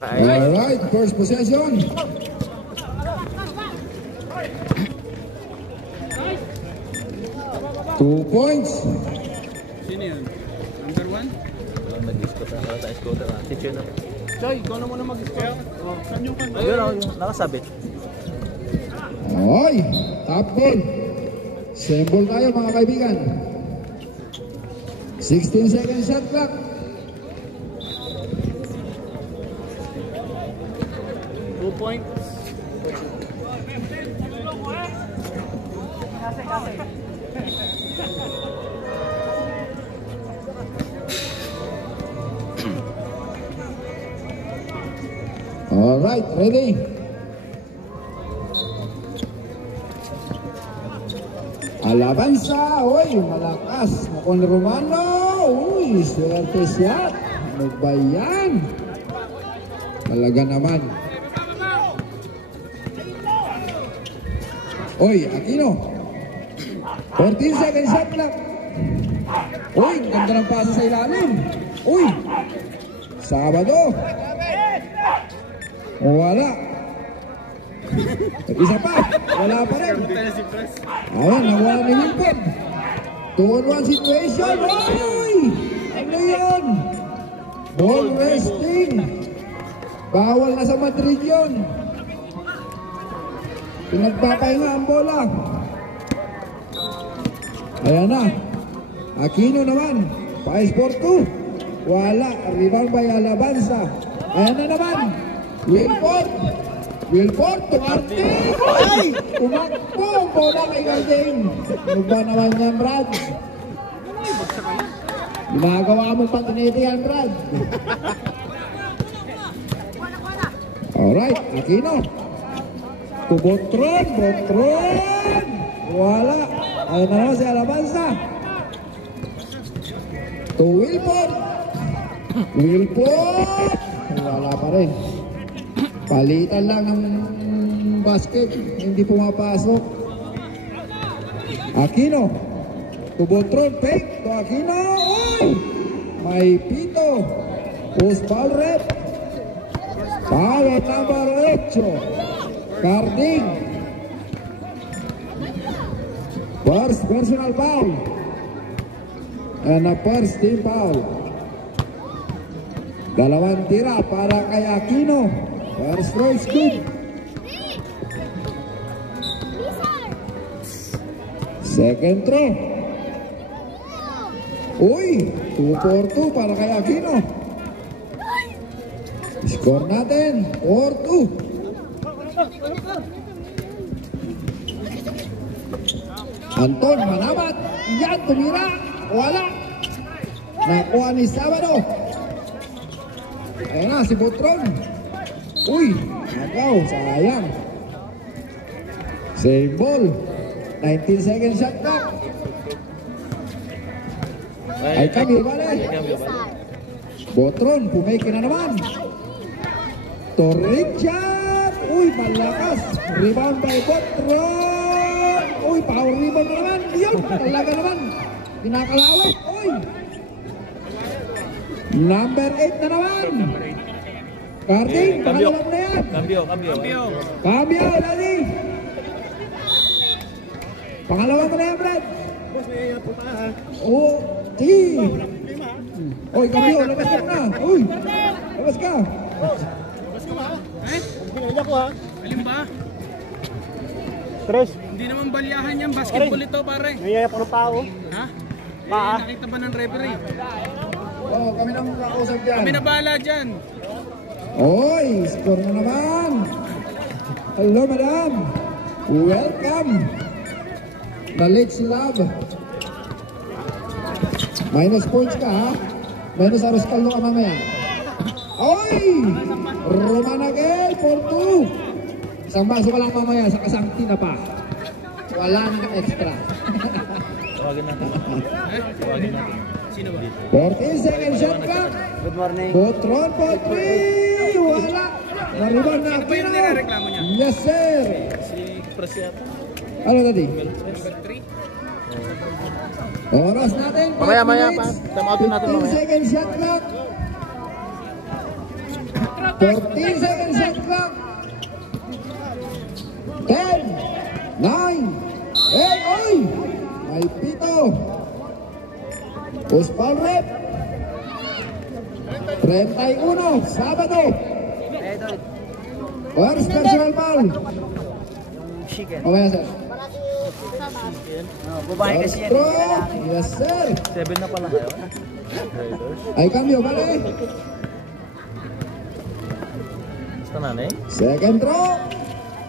Alright, first possession. 2 points. Sino yun? Number 1? Nag-scout na sa scooter na. Teacher na. Choy, ikaw na muna mag-scout. Saan yung kan? Ayun, nakasabit. Ay, top ball. Same ball tayo mga kaibigan. 16 seconds shot clock. Point. All right, ready? Alabanza, uy, malakas. Mukhang Romano, uy, swerte siya. Ano ba yan? Talaga naman. Uy, Aquino. 14 seconds shot lang. Uy, ganda ng pasa sa ilalim. Uy, Sabado. Wala. Isa pa, wala pa rin. Ayan, nawala ni Wilford. 2-on-1 situation. Uy, ano yun? Ball resting. Bawal na sa Madrid yun. Pinagpapahinga ang bola. Ayan na. Aquino naman. 5-4-2. Wala. Rebound by Alabanza. Ayan na naman. Wilford. Wilford. Tuwarte. Ay! Umakbo ang bola kay Galding. Ano ba naman yan, Brad? Ginagawa mo pang tiniti yan, Brad. Alright. Aquino. To Botron. Botron. Wala. Ayan na naman si Alabanza. To Wilford. Wilford. Wala pa rin. Palitan lang ng basket. Hindi pumapasok. Aquino. To Botron. Fake. To Aquino. Uy! May pito. Post foul rep. Foul at number 8. Carding. First personal foul. And a first team foul. Dalawang tira para kay Aquino. First throw is good. Second throw. Uy, 2-4-2 para kay Aquino. Score natin, 4-2. Anton manabat. Yan, tumira. Wala. Nakuha ni Sabado. Ayan na, si Botron. Uy, nakaw, sayang. Same ball. 19 seconds shot clock. Ay kami, balik. Botron, pumake na naman. Torrichard. Uy, malakas. Rebound by Botron. Uy, power rebound na naman. Yun, talaga naman. Pinakalawak. Uy. Number 8 na naman. Carding, pangalawak na yan. Cambio. Cambio, Lali. Pangalawa mo na yan, Brad. Oh, T. Uy, Cambio, labas ka na. Uy, labas ka. Labas ka ba? Eh? Pinagya ko ha. Alin ba? Tres. Hindi naman balyahan yan. Basketball ito, pare. Nayaya pa ng tao. Ha? Paa. Nakita ba ng referee? Oh, kami nang kakausap dyan. Kami na bahala dyan. Oy, score mo naman. Hello, madam. Welcome. Malit Lab. Minus points ka, ha? Minus Aros Caldo ka mamaya. Oy! Romanagel, 4-2. Isang baso ka lang mamaya sa kasangti na pa. Wala nang extra. Tawagin natin. Sino ba? 14 seconds shot clock. Good morning. Botron po 3. Wala. Naribang na Sino ba yung nirereklamo niya? Yes, sir. Si Pres yata. Ano tadi? Number 3? Oras natin. Mamaya pa. Time out natin 15 mamaya. seconds shot clock. 14 seconds shot clock. 10, 9, 8, oy! May pito. Puspal rep. 31, Sabado. First personal foul. Chicken. Okay na, sir. Babae kasi First yan. throw. Yes, sir. 7 na pala kayo. Raiders. Ay, cambio, bali. Basta na eh. Second throw.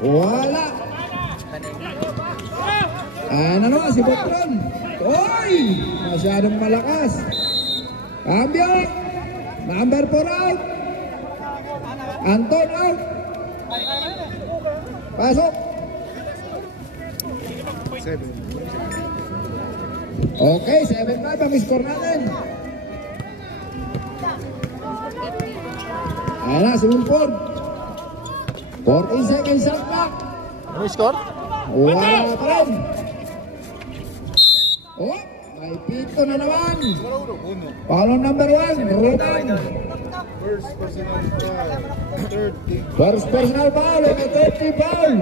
Wala. Ano naman si Botron? Oy! Masyadong malakas. Cambio. Number 4 out. Anton out. Pasok. Okay, 7-5 ang score natin. Ayan na, si Wilford. 14 seconds shot clock. Ano yung score? Wala pa rin. Oh, may pito na naman. Follow number 1, Ruben. First personal foul, and a 30 foul.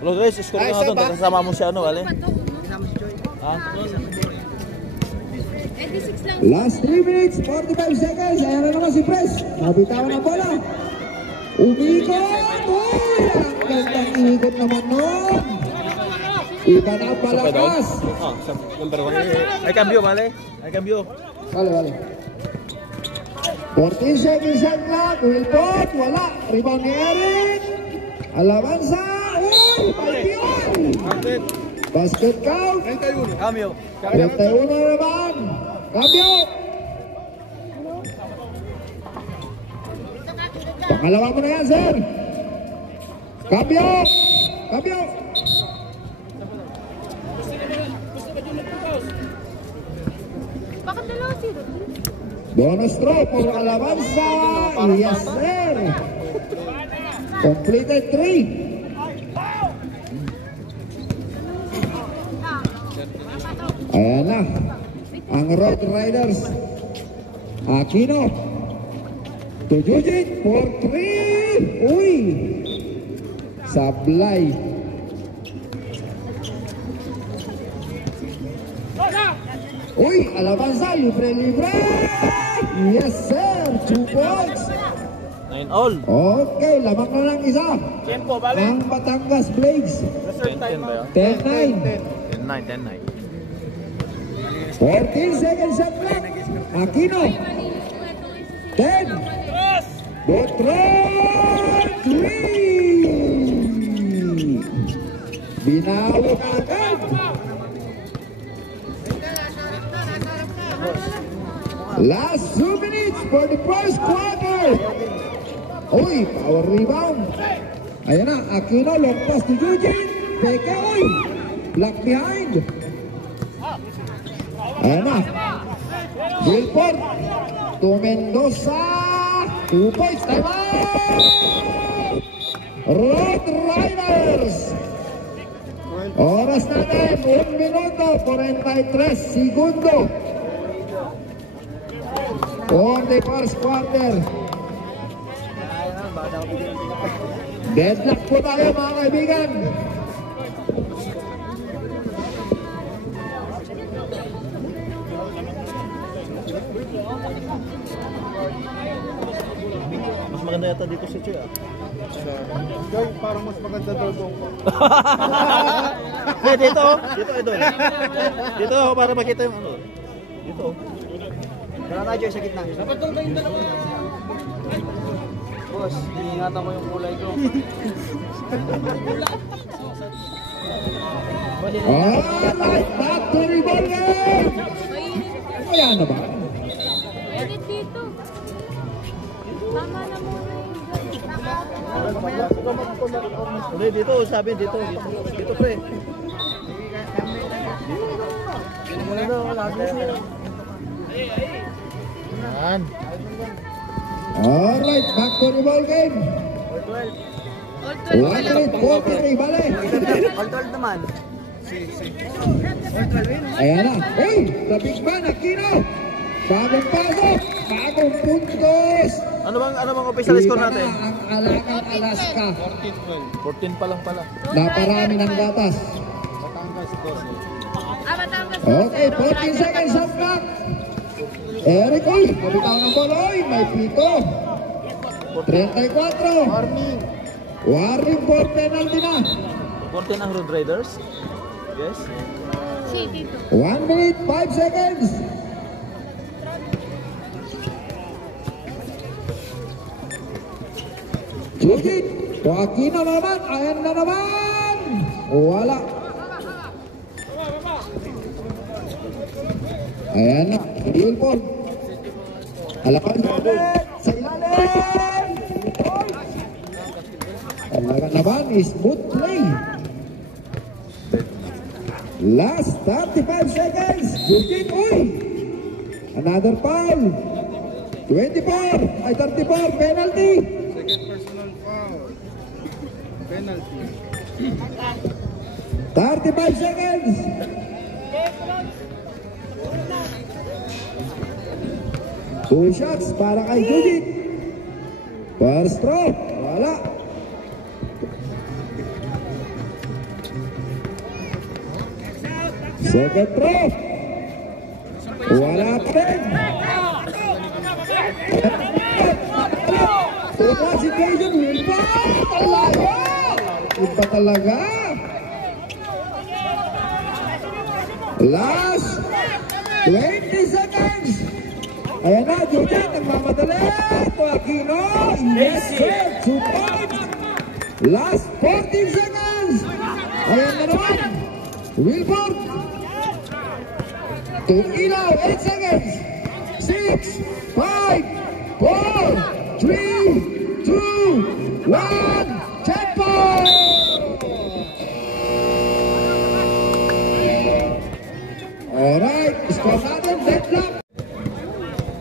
Hello guys, score ko na doon. Kasama mo siya ano, Ali? Ha? 26 lang. Last 3 minutes, 45 seconds. Ayan na naman si Pres. Nabitawan ang bola. Umikot! Uy! Ang gandang ikot naman nun. Iba na palakas. Ah, number 1. Ay, cambio, mali. Ay, cambio. Wala. 14 seconds shot clock. Wilpot, wala. Rebound ni Eric. Alabanza. Uy! Pagpiyon! Basket count. Cambio. 31 na naman. Cambio. Pangalawa mo na yan, sir. Cambio. Bakit dalawa zero? Bonus throw for Alabanza. Yes, sir. Completed 3. Ayan na. Ang Road Riders. Aquino. To Jujit for 3. Uy. Sablay. Uy, Alabanza, libre. Yes, sir. 2 points. 9 all. Okay, lamang na lang isa. Tempo, balik. Ang Batangas Blades. 10-10 ba yun? 10-9. 10-9. 14 seconds shot clock. Aquino. 10. Botron. 3. Binawi na agad. Last 2 minutes for the first quarter. Uy, power rebound. Ayan na, Aquino, long pass to Eugene. Peke, uy. Block behind. Ayan na. Wilford. To Mendoza. 2 points. Time out. Road Riders. Oras natin. 1 minuto. 43 segundo. For the first quarter. Deadlock po tayo mga kaibigan. Mas maganda yata dito si Choy ah. Guy, parang mas maganda daw doon. Eh, dito idol. Dito para makita yung ano. Dito. Wala na dyan sa gitna. Dapat doon kayong dalawa. Boss, iniingatan mo yung kulay ko. Alright, back to the ball game. Ayan na ba? Edit dito. Tama na muna yung Hindi, dito sabi dito. Dito pre. Wala daw, wala daw. Yan. Alright, back to the ball game. all 1 minute 43, bale. All-12 naman. Ayan na. Uy, the big man, Aquino. Bagong pasok. Bagong puntos. Ano bang official score natin? Iba na ang Alagang Alaska. 14 pa lang pala. Naparami ng gatas. Batangas. Okay, 14 seconds shot clock. Eric Oy, kabitaw ng Boloy, may pito. 34. Warning for penalty na. 14 ang Road Raiders. Yes. Si, dito. 1 minute, 5 seconds. Jujit, Joaquino naman, ayan na naman. Wala. Ayan na, Wilford. Alapan sa ilalim. Talaga naman, smooth play. Last 35 seconds. Jujit, uy. Another foul. 24, ay 34, penalty. Second personal foul. Penalty. 35 seconds. Two shots para kay Jujit. First throw. Wala. Second throw. Wala pa rin. Ito situation. Iba talaga. Iba talaga. Last 20 seconds. Ayan na, Jujit, nagmamadali. Joaquino, yes sir, 2 points. Last 14 seconds. Ayan na naman. Wilford. To Ilaw, 8 seconds. 6, 5, 4, 3, 2, 1. Tempo! Alright, score natin, deadlock.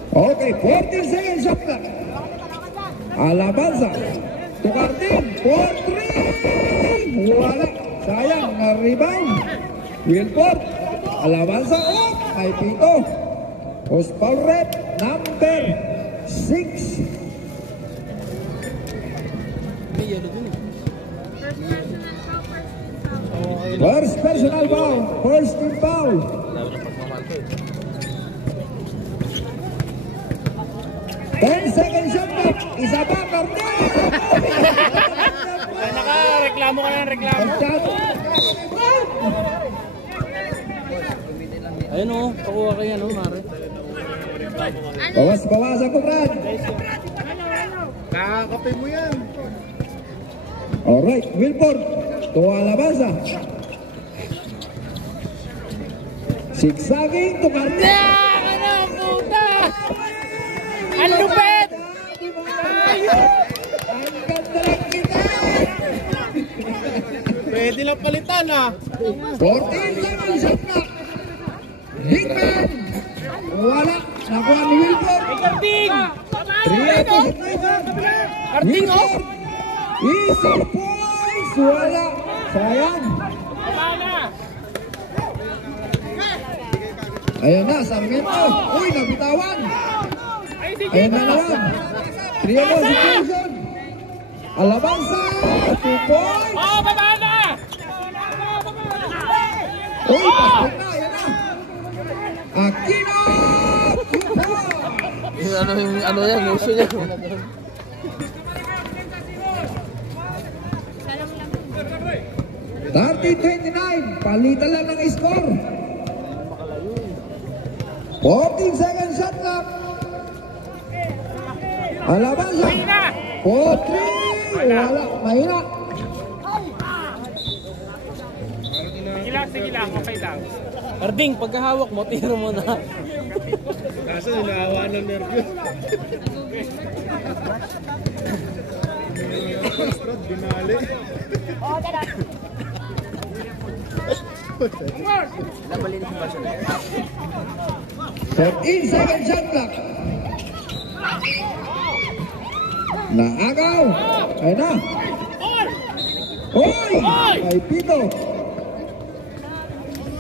Okay, 14 seconds shot clock. Alabanza. Tukartin, 4-3. Wala. Sayang, na-rebound. Wilford. Alabanza, oh, ay pito. Ospal rep, number 6. First personal foul. First team foul. Lalo na pagmamahal ko eh. 10 seconds shot clock. Isa pa, Cartel. Naka-reklamo ka ng reklamo. Ayun o, pakuha kayo ano, Mare. Bawas-bawasan ko, Brad. Kakakape mo yan. Alright, Wilford. Tuwa Alabanza. Sigsaging to Cartel. Ano, puta! Ang lupit! Ang ganda lang kita. Pwede lang palitan ah. 14 seconds shot clock. Big man. Wala. Nakuha ni Wilford. Karding! 3 ako sa prison. Karding oh! Easy points. Wala. Sayang. Ayan na, Sarmiento. Uy, nabitawan. Ayan na naman. 3 ako sa prison. Alabanza. 2 points. Oh, baba na! Uy, pasok na. Ayan na. Aquino. 2 points. Yung ano yan, yung uso niya. Salam lang. 30-29, palitan lang ng score. 14 seconds shot clock. Alabanza. 4-3. Wala, mahina. Sige lang, okay lang. Karding, pagkahawak mo, tiro mo na. Kaso nilaawa ng nervyo. Binali. Nabalin ba siya? 14 seconds shot clock. Naagaw. Ayun na. Hoy! Ay pito.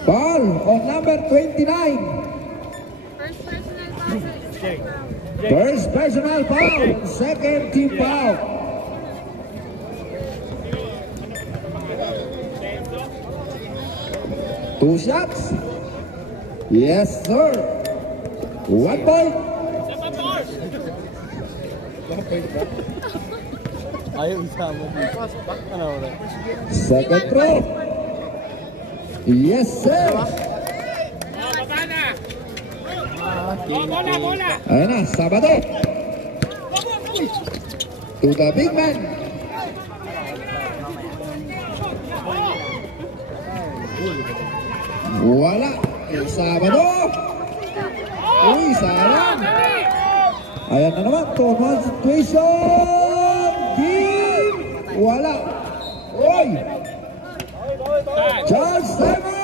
Ball on number 29. First personal foul. First personal foul, second team foul. Two shots. Yes, sir. 1 point. Ayaw isama mo. Ano wala? Second throw. Yes, sir. Ayan na, Sabado. To the big man. Wala. Sabado. Uy, sayang. Ayan na naman, Thomas situation. Game. Wala. Uy. Charles Simon.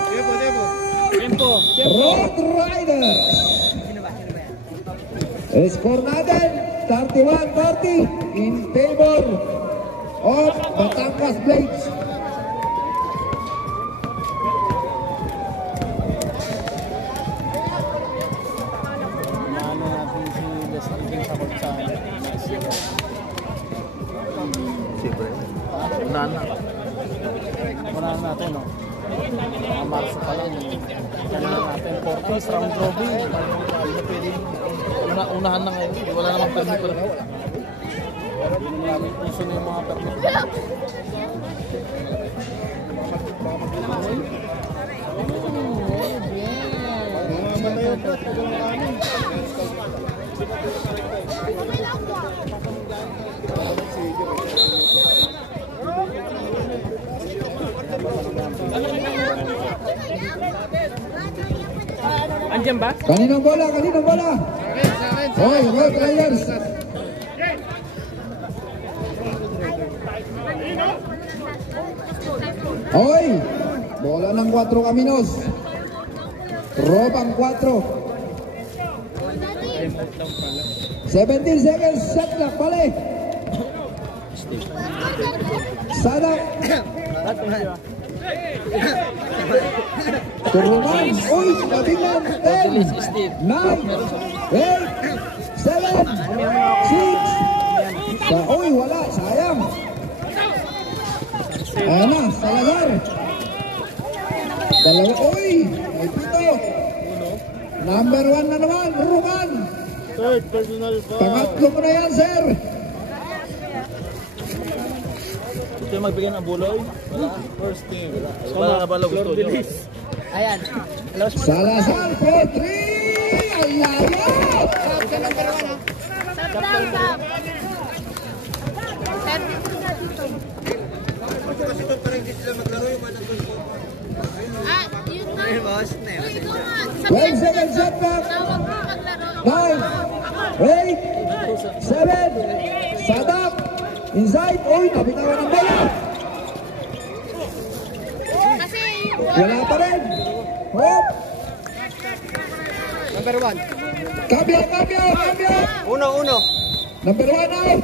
Road Riders. Score natin 31-30 in favor of Batangas Blades. Ano natin si Leslie King sa Cortana. Siyempre. Unahan na. Unahan natin, no? Marso pa lang. Kailangan natin 40s, round robin. Unahan na ngayon. Wala namang permit ko na. Puso na yung mga permit. Andiyan ba? Kaninang bola, kaninang bola. Oy, Road Riders. Oy, bola ng 4 Caminos. Robang 4. 17 seconds, shot clock, pala. Sana. Turunan. Uy, kabilang. 10, 9, 8, 7, 6. Uy, wala, sayang. Ayan na, Salazar. Dalawa, uy, may pito. Number 1 na naman, Ruman. Third personal foul. Pangatlo mo na yan, sir. Gusto yung magbigay ng buloy? Wala. First team. Wala na ba gusto nyo? Ayan. Salazar for 3. Ang layo. Yun na. Uy, ito nga. 12 seconds shot clock. Tawag mo maglaro. 9, 8, 7, Sadak, inside, uy, nabitawan ng bola. Kasi yung Wala pa rin. Hop, Number 1. kabya, kabya, kabya. Uno. Number 1 out,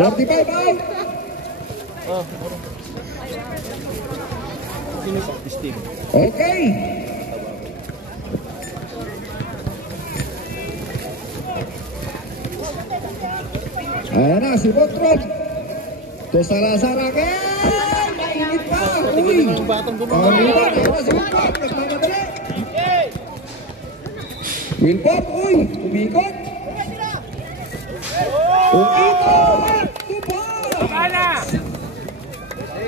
45 out. Okay. Ayan na, si Botron. To Salazar again. Mainit pa. Uy. Pangaliwan. Ayan na si Wilpop. Nagmamadali. Wilpop. Uy. Umikot. Umikot. Tupas.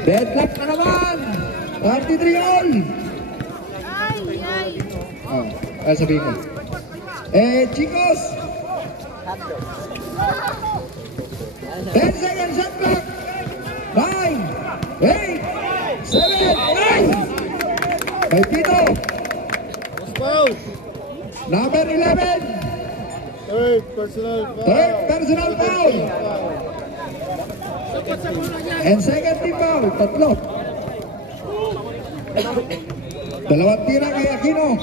Deadlock na naman. 33 all. Ay, sabihin ko. Chicos. 10 seconds shot clock. 9, 8, 7, 9. May pito. Number 11. Third personal foul. Third personal foul. And second team foul. Tatlo. Dalawang tira kay Aquino.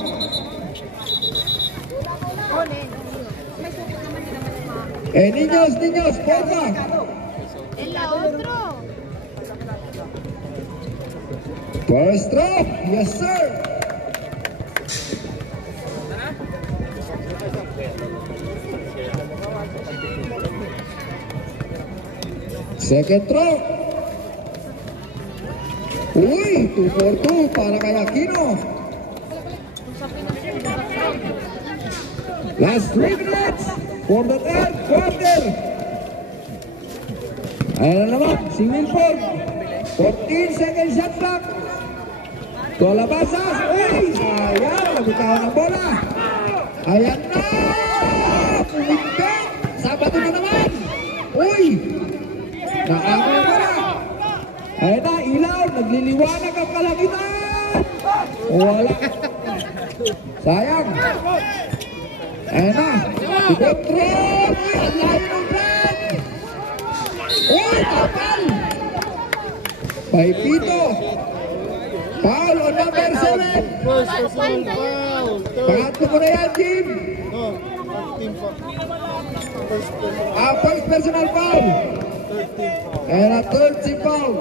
Niños, porfa. en la otro. First throw. Yes, sir. Second throw. Uy, 2-4-2 para kay Aquino. Last 3 minutes for the third quarter. Ayan na naman, si Wilford. 14 seconds shot clock. Tolabasas. Uy, sayang. Nabitawan ang bola. Ayan na. Puminte. Sabato na naman. Uy. Nakakaw na bola. Ayan na, ilaw. Nagliliwanag ang kalagitan. Wala. Sayang. Ayan na. Control. Uy, ang layo ng plan. Uy, kapal. By Pito. Foul on number 7. First personal foul. Pangatlo ko na yan, Jim. No, team foul. First personal foul. And a third team foul.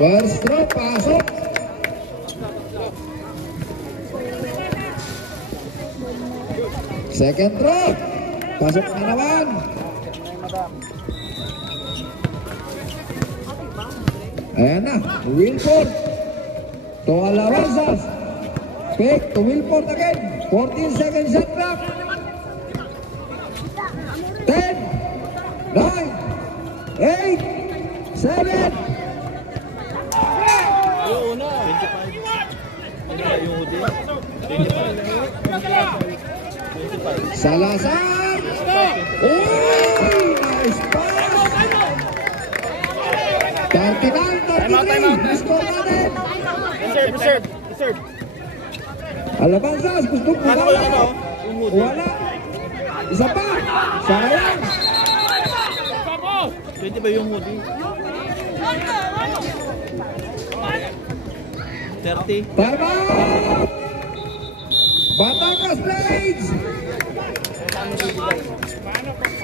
First throw, pasok. Second throw. Pasok na naman. Ayan na, Wilford to Alabanzas. Pick to Wilford again. 14 seconds shot clock. 10, 9, 8, 7. Yung una. 25. Ano yung hudi? 25. Salazar. Uy, nice pass. 39-33. Score natin. Reserve. Alabanzas, gusto ko Ano yung ano? Yung hudi. Wala. Isa pa. Sayang. 25 yung hudi. 30. Time out. Batangas Blades.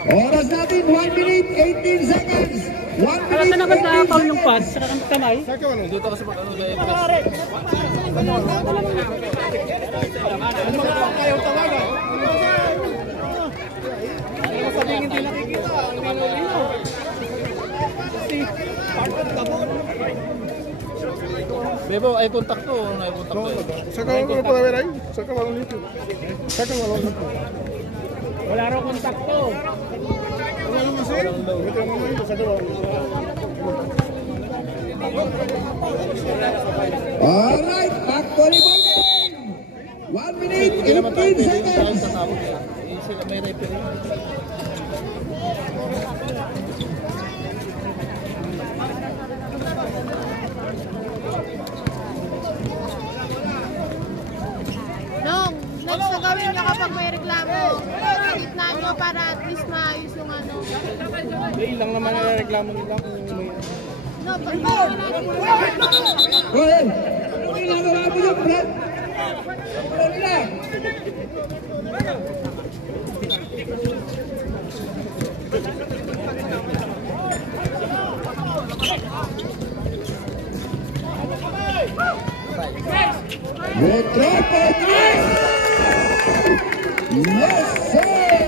Oras natin 1 minute 18 seconds. 1 minute 18 seconds. kamay. Dito ka sa pag-ano dahil. Bebo, ay kontak to. Ay kontak to. Saca uno para ver ahí. Saca balón limpio. Saca el balón limpio. Wala raw kontakto. Ano mo siya? Ito mo mo saca el balón. Alright, back volleyball game. 1 minute 18 seconds. May referee. Nung, next na gawin nyo kapag may reklamo, sa gitna nyo para at least maayos yung ano. Ilang naman ang reklamo nila kung may... No, pag wala na. Go ahead. Ano ginagawa mo yung Brad? Ano nila? Good throw for three! Yes, sir!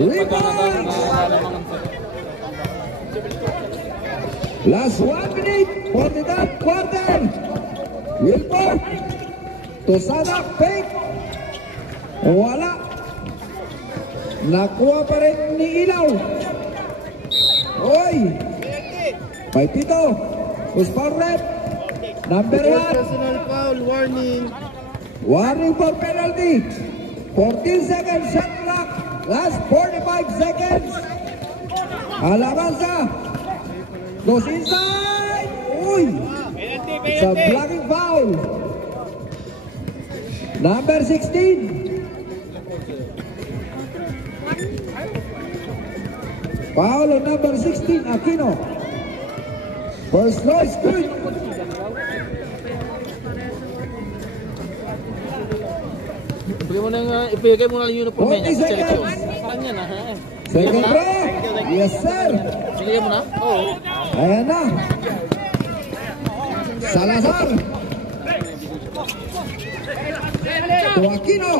Rebound! Last 1 minute for the third quarter. Wilford to Sadak, fake. Wala. Nakuha pa rin ni Ilaw. Oy! May pito. Uspar rep. Number 1. Personal foul, warning. Warning for penalty. 14 seconds shot clock. Last 45 seconds. Alabanza. Goes inside. Uy. It's a blocking foul. Number 16. Foul on number 16, Aquino. First throw is good. Ibigay mo na yung uniform 40 niya. seconds. Saan yan ha? Second throw. Yes, sir. Sige mo na? Oo. Ayan na. Salazar. To Aquino.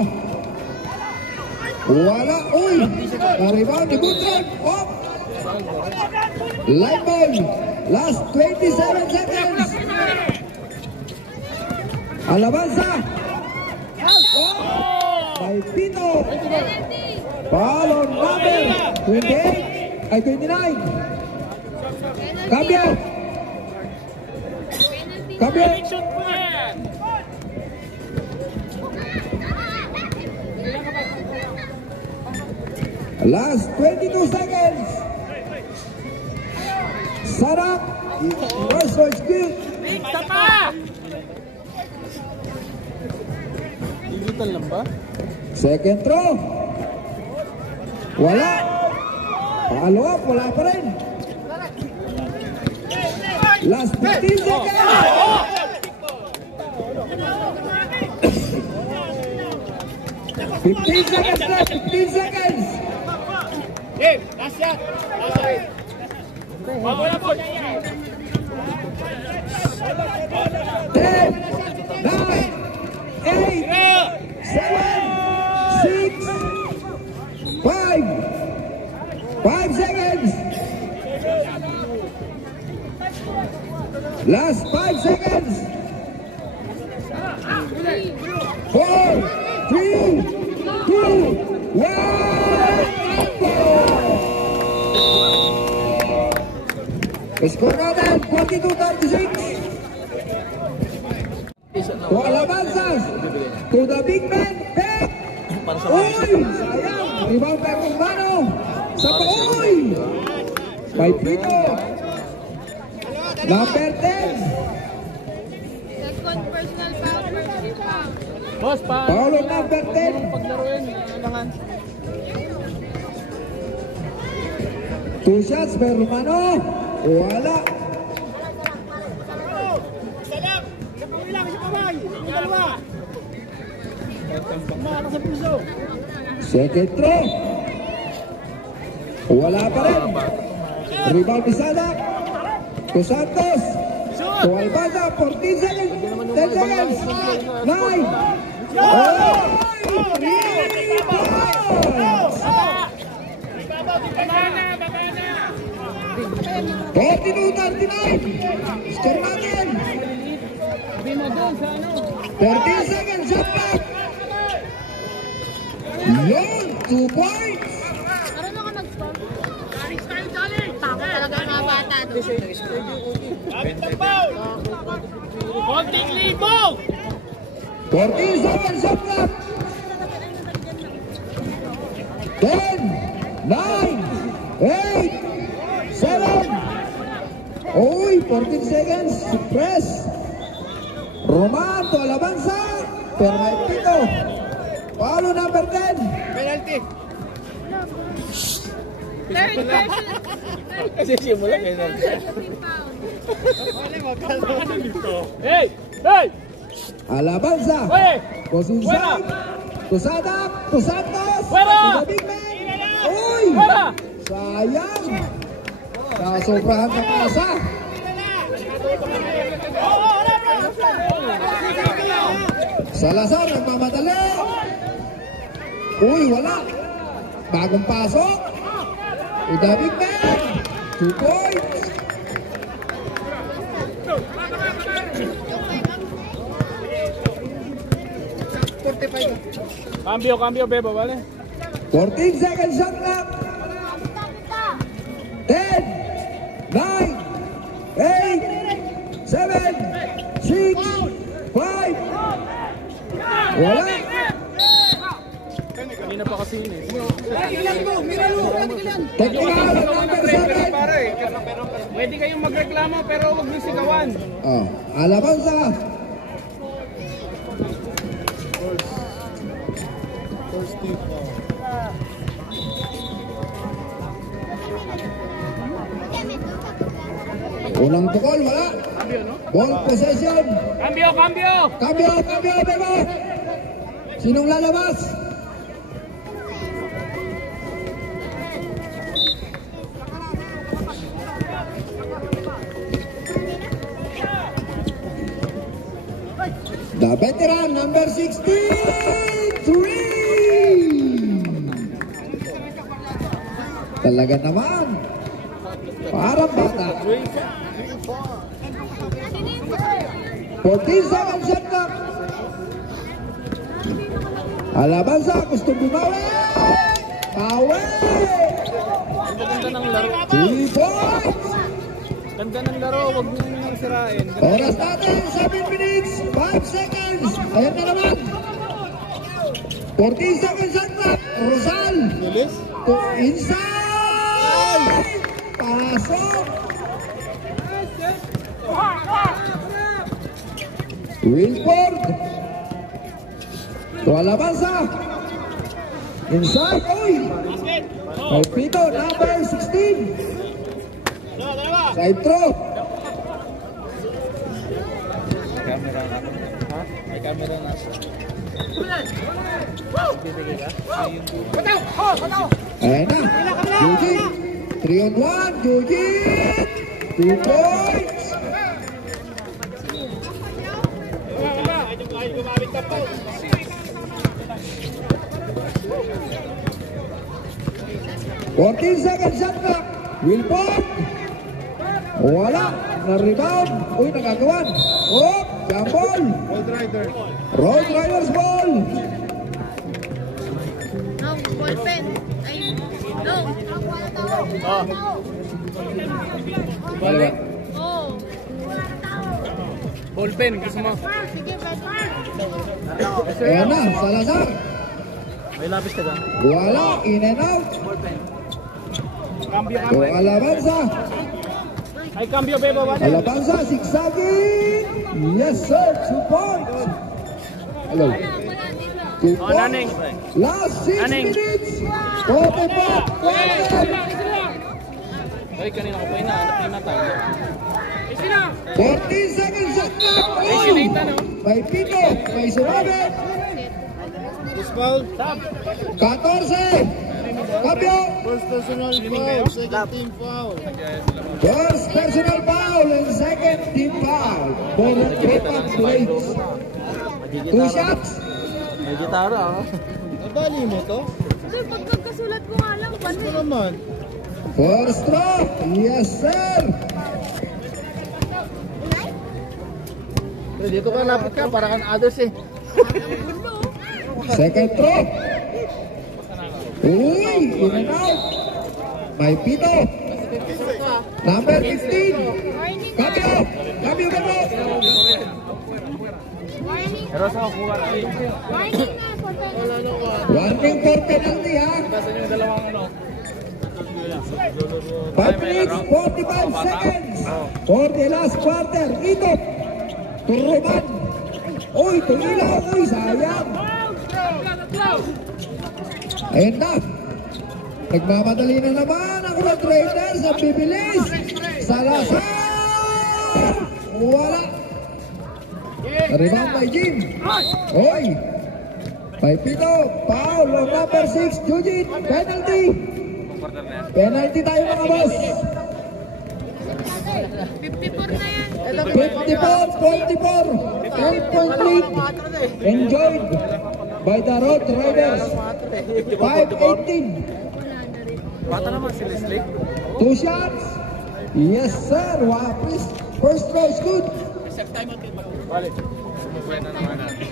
Wala. Uy! Na-rebound ni Butron. Off! Line ball. Last 27 seconds. Alabanza. By Pino. Foul on number 28. Ay, 29. Cambio. Cambio. Last 22 seconds. Sarap. Russell skill. Digital lang ba? Second throw. Wala. Follow up. Wala pa rin. Last 15 seconds. 15 seconds left. 15 seconds. Game, last shot. Wala po. 10, 9, 8, 7, 6, 5 seconds. Last 5 seconds. 4, 3, 2, 1. Score natin, 42-36. To Alabanzas. To the big man, Peck. Para sa Uy! Sayang! Rebound by Mano. Sa Pauy! By Pino. Number 10. Second personal foul, first rebound. Boss, Paulo number 10. paglaruin, kailangan. 2 shots by Romano. Wala. Isa lang. Ilang sa kamay. Yung dalawa. Kumala sa puso. Second throw. Wala pa rin. Rebound ni Sadak. To Santos. To Albaza. 14 seconds. 10 seconds. 9. Oh! 3 points. 42-39. Score natin. 13 seconds. Shot clock. Yun. 2 points. Marunong ka mag-score? Tako talaga ang mga bata doon. Gamit ang foul. Konting libo. 14 seconds. Shot clock. 10, 9, 8, 7. Uy, 14 seconds. Press. Roman to Alabanza. Pero may Pino. Paulo number 10. Penalty. Third person. Kasi simula kayo na. 13 pounds. Hey! Hey! Alabanza. Hey! Posinsay. To Sadak. To Santos. Fuera! To the big man. Uy! Fuera! Sayang. Nasobrahan ka kasa. Salazar nagmamadali. Uy, wala. Bagong pasok. To the big man. 2 points. Cambio, Bebo, vale? 14 seconds shot clock. 10, 9, 8, 7, 6, 5. Wala. Kanina pa kasi yun eh. Technical number 7. Pwede kayong magreklamo pero huwag niyo sigawan. Oh, Alabanza. Unang tukol, wala. Ball possession. Cambio! Cambio, Bebo. Sinong lalabas? The veteran, number 63. Talaga naman. Parang bata. 14 seconds shot clock. Alabanza, gusto bumawi. Bawi. Ganda ng laro. 3 points. Ganda ng laro, wag mo nang sirain. Oras natin, 7 minutes, 5 seconds. Ayan na naman. 14 seconds shot clock. Rosal. To inside. Pasok. Wilford. To Alabanza. Inside. Oy. Palpito, number 16. Side throw. Camera na. Ha? May camera na. Bibigay ka? Ayan na. Eugene. 3 on 1. Eugene. 2 points. Fourteen seconds shot clock. Wilford. Wala. Na-rebound. Uy, nagagawan. Oh, jump ball. Road Riders ball. No, ballpen. Ay, no. Balik. Oh. Ballpen, gusto mo? Sige, pwede. Ayan na, Salazar. May lapis ka dyan? Wala, in and out. To Alabanza. Ay, cambio, Bebo. Alabanza, zigzagging. Yes, sir. 2 points. Hello. 2 Naning. points. Last 6 Naning. minutes. 44. Ay, kanina ko pa inatang. 14 seconds shot clock. May Pito. May sumabit. 14. Cambio. First personal foul, second team foul. First personal foul and second team foul for the Japan Blades. 2 shots. May gitara ako. Nabali mo to? Sir, pag nagkasulat ko nga lang, Ito naman. First throw. Yes, sir. Dito ka, lapit ka, para kang others eh. Second throw. Uy, in and out. May Pito. Number 15. Cambio. Cambio, cambio. Warning. Pero sa kuha na. Warning na, ballpen. Warning for penalty, ha? Basan yung dalawang ano. 5 minutes, 45 seconds for the last quarter. Ito. Turuman. Uy, tumilaw. Uy, sayang. Ayun na. Nagmamadali na naman ang Road Raiders. Ang bibilis. Salazar. Wala. Rebound by Jim. Oy. By Pito. Foul on number 6. Eugene. Penalty. Penalty tayo mga boss. 54 na yan. 54-24. 10-point lead. Enjoyed by the Road Raiders. 5-18. Bata naman si Leslie. 2 shots. Yes, sir. Wow, please. First throw is good. Balik. Sumubuhay na naman natin.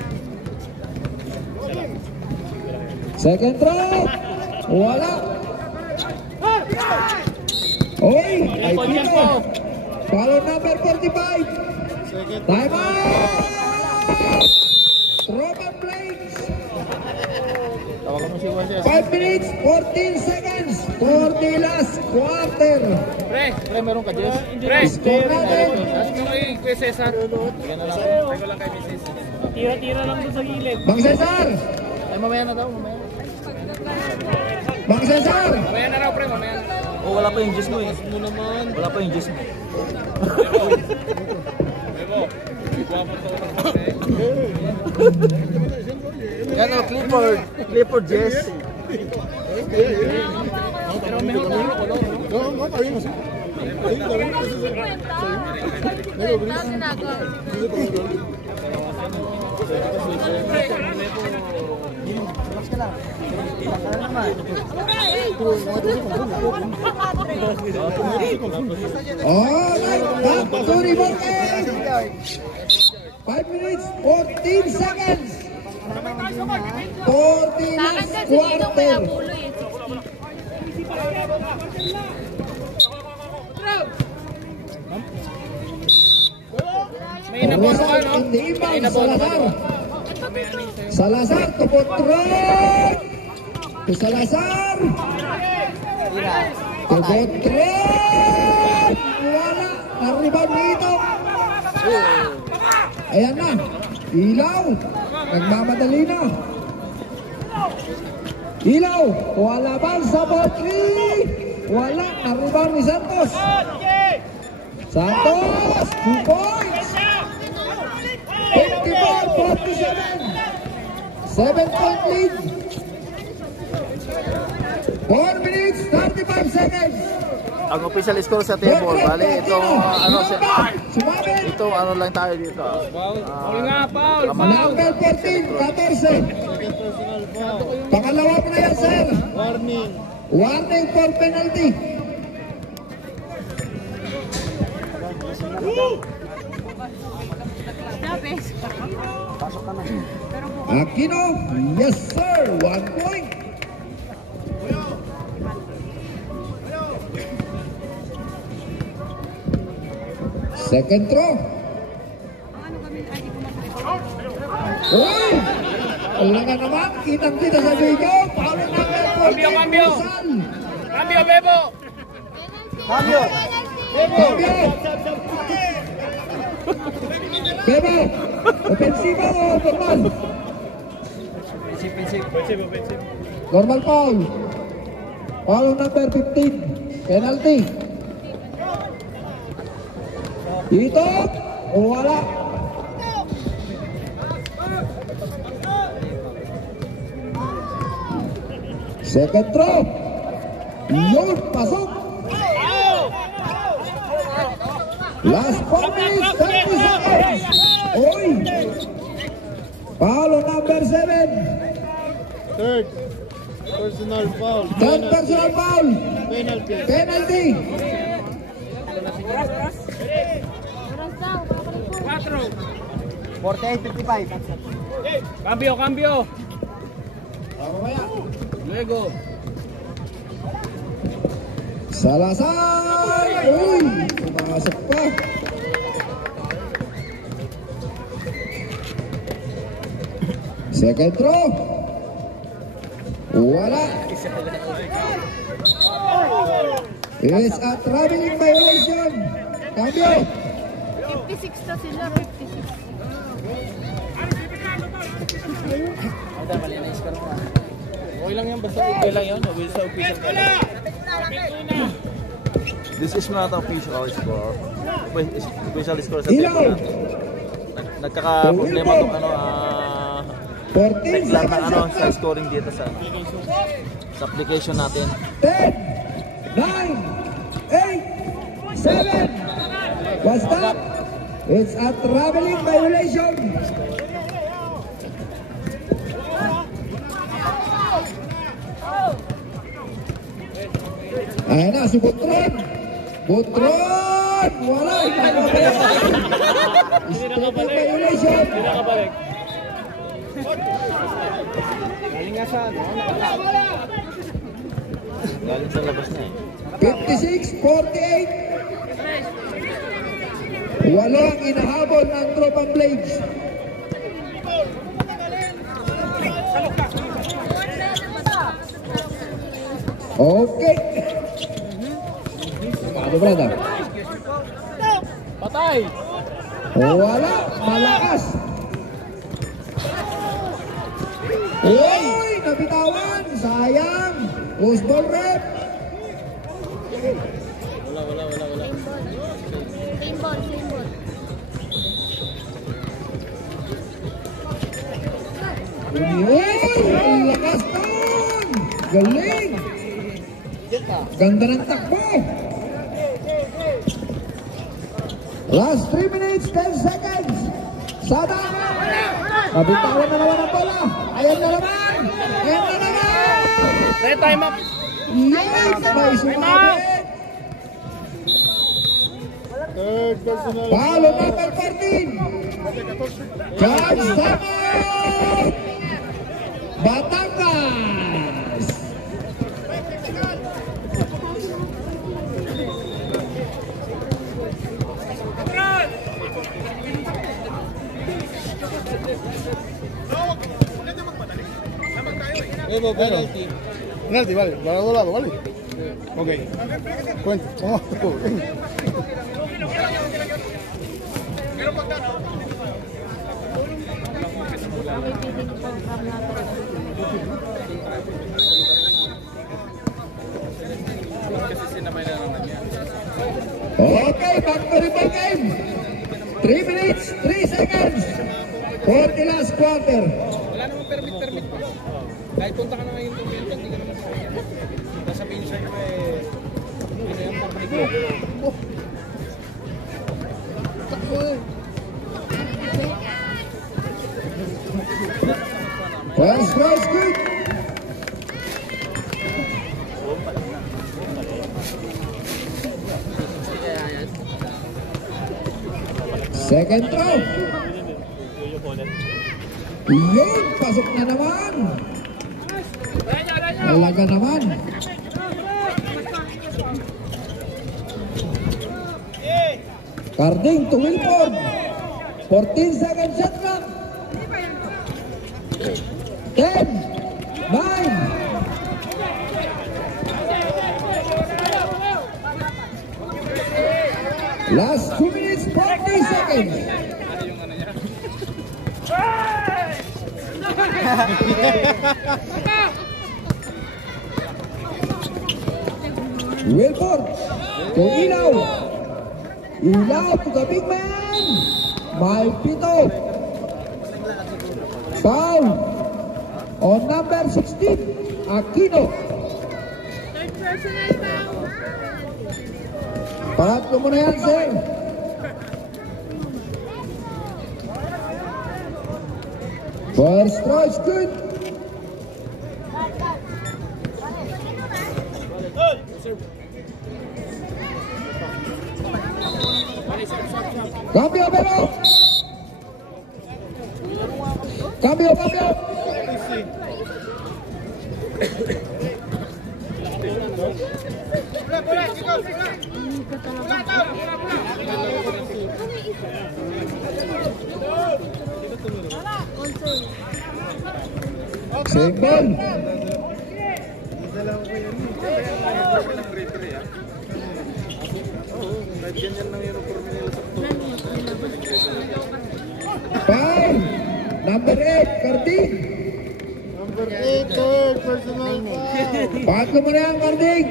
Second throw. Wala. Oy, ay Pito. Follow number 45. Time out. Roman Blades. Tawagan mo si Juan Jess. 5 minutes, 14 seconds for the last quarter. Pre, meron ka, Jess? Pre, Score natin. ask mo kay Kuya Cesar. Bigyan na lang. Pre ko lang kay Mrs. Tira-tira lang doon sa gilid. Mang Cesar. Ay, mamaya na daw, mamaya. Mang Cesar. Mamaya na raw, pre, mamaya na. Oh, wala pa yung juice mo eh. Wala pa yung juice mo. Yan o, Clifford Jess. Pero meron ko. Alright, back to rebound game. 5 minutes, 14 seconds. 40 Sa akin last kasi dito may quarter. abuloy eh. 60. May inabot ka, no? Hindi ibang Salazar. Salazar to Botron. To Salazar. To Botron. Wala. Ang-rebound dito. Ayan na. Ilaw. Nagmamadali na. Ilaw. Wala bang sa Botri. Wala. Ang-rebound ni Santos. Santos. 2 points. 54-47. 7-point lead. 4 minutes, 35 seconds. Ang official score sa table, bali itong ano Sumabit. ito ano lang tayo dito. Paul nga, Paul! Number 14, 14. Pangalawa mo na yan, sir. Warning. Warning for penalty. Aquino, yes sir, 1 point. Second throw. Uy! Wala ka naman, kitang-kita sa video. Paolo na Cambio, cambio. Cambio, Bebo! Cambio. Bebo, ofensiva o normal? Normal foul. Foul number 15. Penalty. Ito. O wala. Second throw. Yun, pasok. Last 4 minutes, 30 seconds. Oy. Foul number 7. Third. Personal foul. Third personal foul. Penalty. Penalty. 48-55. Cambio, cambio! Luego! Salazar. Uy, pumasok pa. Second throw. Wala. It's a traveling violation. Cambio. 56 na sila, 56. Okay lang yan, basta Okay lang yun, sa official ka lang. This is not official score. Official score sa Ilaw. table natin. Nagkaka-problema itong ano, 14 reglar na seconds ano, left. sa scoring dito sa application natin. 10, 9, 8, 7. What's that? It's a traveling violation. Ayan na, si Butron. Butron! Wala, traveling violation. Hindi nakabalik. Galing nga sa ano? Galing sa labas na eh. 56-48. Walo ang inahabol ng Tropang Blades. Okay. Ano brother? Patay! Wala, malakas. Uy, nabitawan. Sayang. Loose ball rep. Wala. Same ball, same ball. Uy, ang lakas nun. Galing. Ganda ng takbo. Last 3 minutes, 10 seconds. Sada. Nabitawan na naman ang bola. Ayan na naman. Ayan na naman! May time up. Yes! May sumabit! Third personal. Palo number 14! Charles Samot! Batangas! Penalty. Penalti, vale. Para los dos lados, ¿vale? Ok. Cuenta. Vamos. Okay, back to the ball game. 3 minutes, 3 seconds for the last quarter. Wala namang permit pa. Kahit punta ka na ngayon kung hindi ka naman nasa pinsan ko hindi na yung permit ko. First cross good. Second throw. Yun, pasok na naman. Talaga naman. Carding to Wilford. 14 second shot clock. 10, 9. Last 2 minutes, 40 seconds. Wilford to Ilaw. Ilaw to the big man. May pito. Foul on number 16, Aquino. Third personal foul. Pangatlo mo na yan, sir. First throw is good. Cambio, pero. Cambio. Same ball. Foul. Number 8, Carding. Number 8, third personal foul. Pangatlo mo na yan, Carding.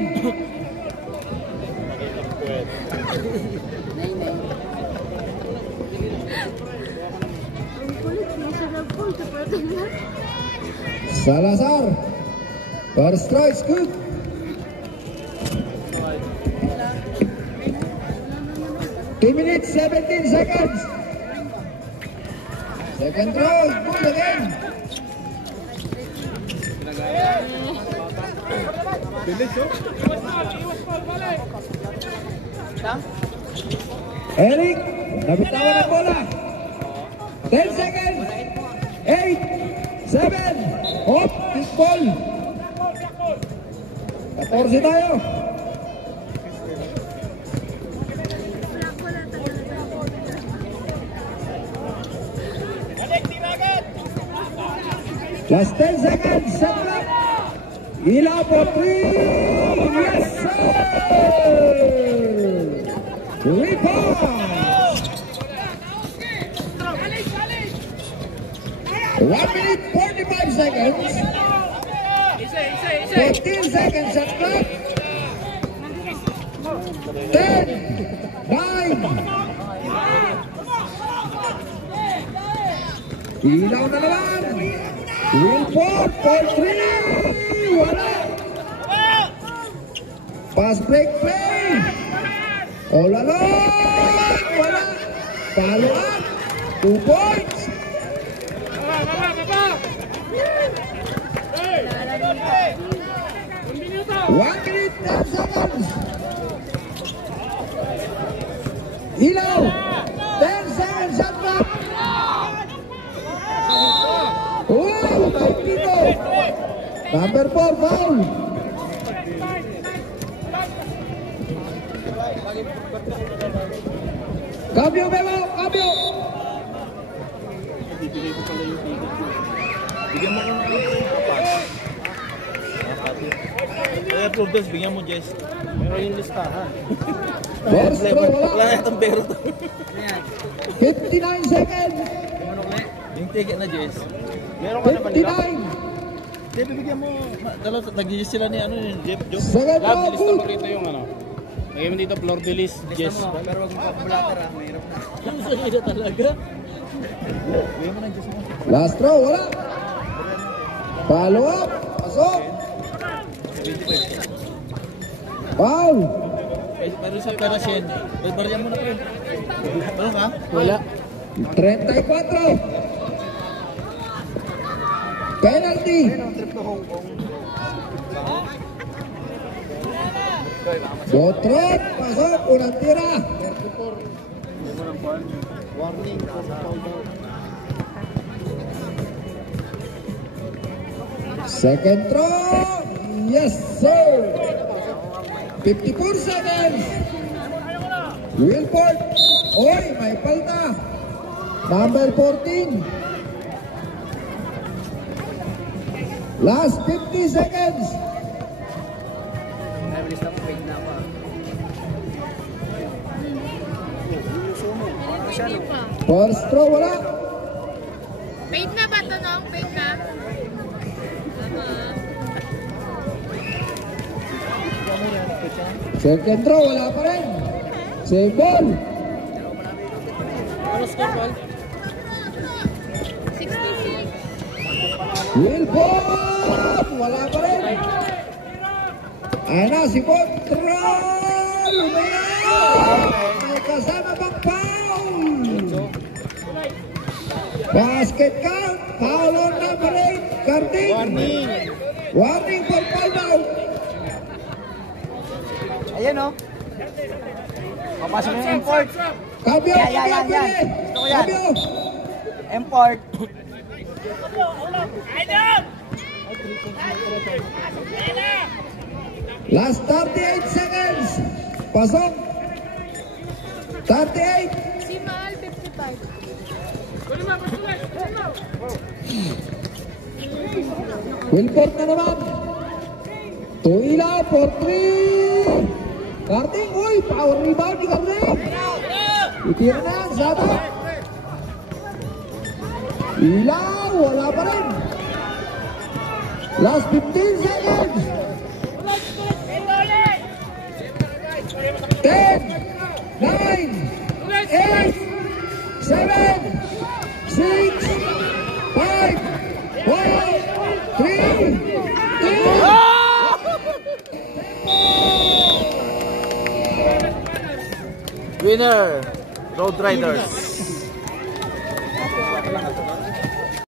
Salazar. First throw is good. Two minutes, 17 seconds. Second throw is good again. Eric, nabitawan ang bola. 10 seconds. 8, 7, hop, kick ball. 14 tayo. Last 10 seconds, shot clock. Ilaw for 3. Yes, sir! Rebound. 1 minute, 45 seconds. 15 seconds, shot clock. 10, 9. Ilaw na naman. Wilford for 3. Wala. Pass break play. All along. Wala. Follow up. 2 points. 1 minute 10 seconds. Ilaw. 10 seconds shot clock. Uy, may pito. Number 4, foul. Cambio, Memo, cambio. Bigyan mo ng kaya Flores, bigyan mo Jess. Pero yung listahan. First throw, Wala wala. na itong pero to. 59 seconds. Yung ticket na Jess. Meron ka naman nila. 59. Hindi, bibigyan mo. Dalawa, nag-Jess sila ni ano yun, Jeff, Joe. Second Lab, row, lista mo good. rito yung ano. Lagay mo dito, floor de list, Jess. Pero wag mo pa-blatter ah, mahirap na. Ang salida talaga. Bigyan mo ng Jess mo. Last throw, wala. Follow up. Pasok. Foul. Pero sa Perasien, baryan mo na pre. Ano ka? Wala. 34. Penalty. Botrot. Pasok. Unang tira. Warning. Second throw. Yes, sir. 54 seconds. Wilford. Oy, may palta. Number 14. Last 50 seconds. Ay, lista mo, fake na ako. First throw, wala. Paid na ba ito, Nong? Paid na? Second throw, wala pa rin. Same ball. Ano score, Paul? 66. Wilford. Wala pa rin. Ayan na, si Botrot. Lumayan. May kasama bang foul? Basket count. Foul on number 8. Carding. Warning. Warning for foul out. Ayan o. Papasok mo yung import. Cambio, Yan. cambio, Gusto ko yan. cambio. Import. Last 38 seconds. Pasok. 38. Si Mahal, 55. Wilford na naman. Tuila for 3. Carding, uy, power rebound ni Carding. Itira na yan, Sato. Ilaw, wala pa rin. Last 15 seconds. 10, 9, 8, 7, 6, 5, 4, 3, 2, Winner, Road Riders.